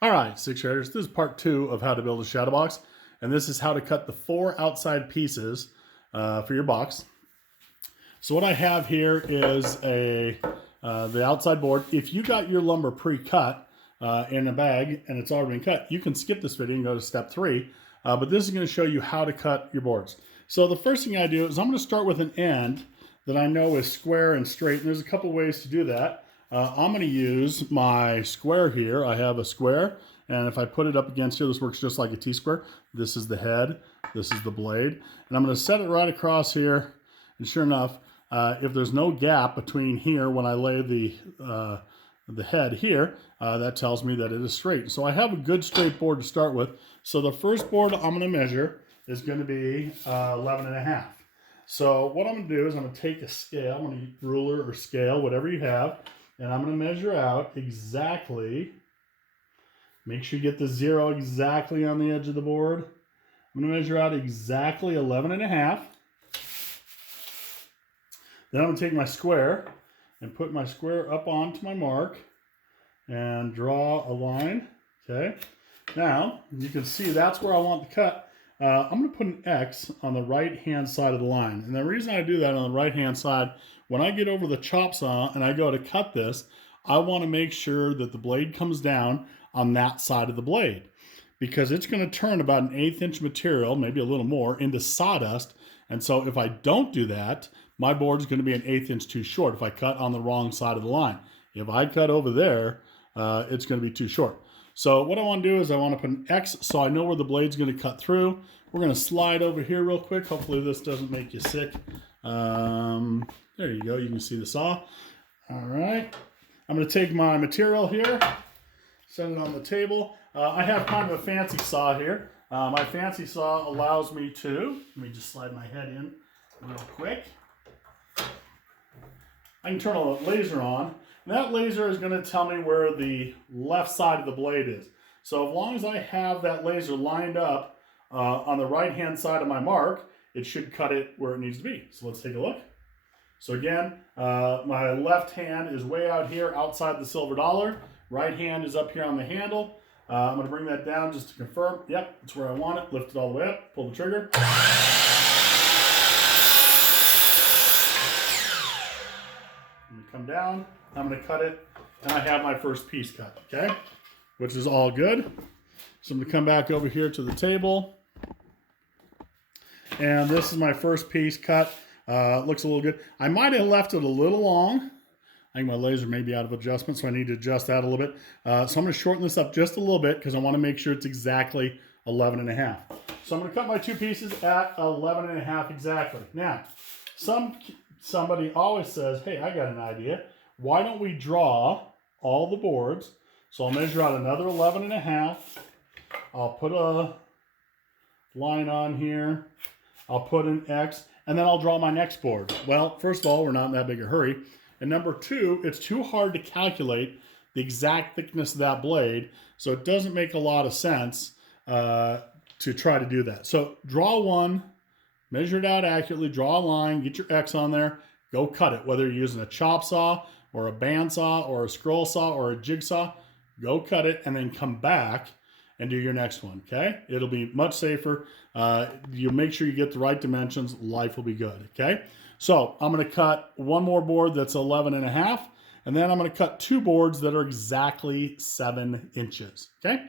All right, sixth graders, this is part 2 of how to build a shadow box, and this is how to cut the 4 outside pieces for your box. So what I have here is the outside board. If you got your lumber pre-cut in a bag and it's already been cut, you can skip this video and go to step 3, but this is going to show you how to cut your boards. So the first thing I do is I'm going to start with an end that I know is square and straight, and there's a couple ways to do that. I'm going to use my square here. I have a square, and if I put it up against here, this works just like a T-square. This is the head, this is the blade, and I'm going to set it right across here, and sure enough, if there's no gap between here when I lay the head here, that tells me that it is straight. So I have a good straight board to start with. So the first board I'm going to measure is going to be 11.5. So what I'm going to do is I'm going to take a scale, I'm going to use ruler or scale, whatever you have, and I'm going to measure out exactly, make sure you get the 0 exactly on the edge of the board. I'm going to measure out exactly 11.5. Then I'm going to take my square and put my square up onto my mark and draw a line. Okay. Now, you can see that's where I want the cut. I'm going to put an X on the right-hand side of the line. And the reason I do that on the right-hand side, when I get over the chop saw and I go to cut this, I want to make sure that the blade comes down on that side of the blade, because it's going to turn about an 1/8 inch material, maybe a little more, into sawdust. And so if I don't do that, my board is going to be an 1/8 inch too short if I cut on the wrong side of the line. If I cut over there, it's going to be too short. So what I want to do is I want to put an X so I know where the blade's going to cut through. We're going to slide over here real quick. Hopefully this doesn't make you sick. There you go. You can see the saw. All right. I'm going to take my material here, set it on the table. I have kind of a fancy saw here. My fancy saw allows me to, let me just slide my head in real quick. I can turn a laser on. And that laser is going to tell me where the left side of the blade is. So as long as I have that laser lined up on the right-hand side of my mark, it should cut it where it needs to be. So let's take a look. So again, my left hand is way out here outside the silver dollar. Right hand is up here on the handle. I'm going to bring that down just to confirm. Yep, that's where I want it. Lift it all the way up. Pull the trigger. I'm going to come down. I'm going to cut it, and I have my first piece cut, okay? Which is all good. So I'm going to come back over here to the table. And this is my first piece cut. Looks a little good. I might have left it a little long. I think my laser may be out of adjustment, so I need to adjust that a little bit. So I'm going to shorten this up just a little bit because I want to make sure it's exactly 11.5. So I'm going to cut my 2 pieces at 11.5 exactly. Now, somebody always says, hey, I got an idea. Why don't we draw all the boards? So I'll measure out another 11.5. I'll put a line on here. I'll put an X, and then I'll draw my next board. Well, first of all, we're not in that big a hurry. And number 2, it's too hard to calculate the exact thickness of that blade, so it doesn't make a lot of sense to try to do that. So draw one, measure it out accurately, draw a line, get your X on there, go cut it. Whether you're using a chop saw or a bandsaw or a scroll saw or a jigsaw, go cut it and then come back and do your next one, okay? It'll be much safer. You make sure you get the right dimensions, life will be good, okay? So I'm going to cut one more board that's 11.5, and then I'm going to cut 2 boards that are exactly 7 inches, okay?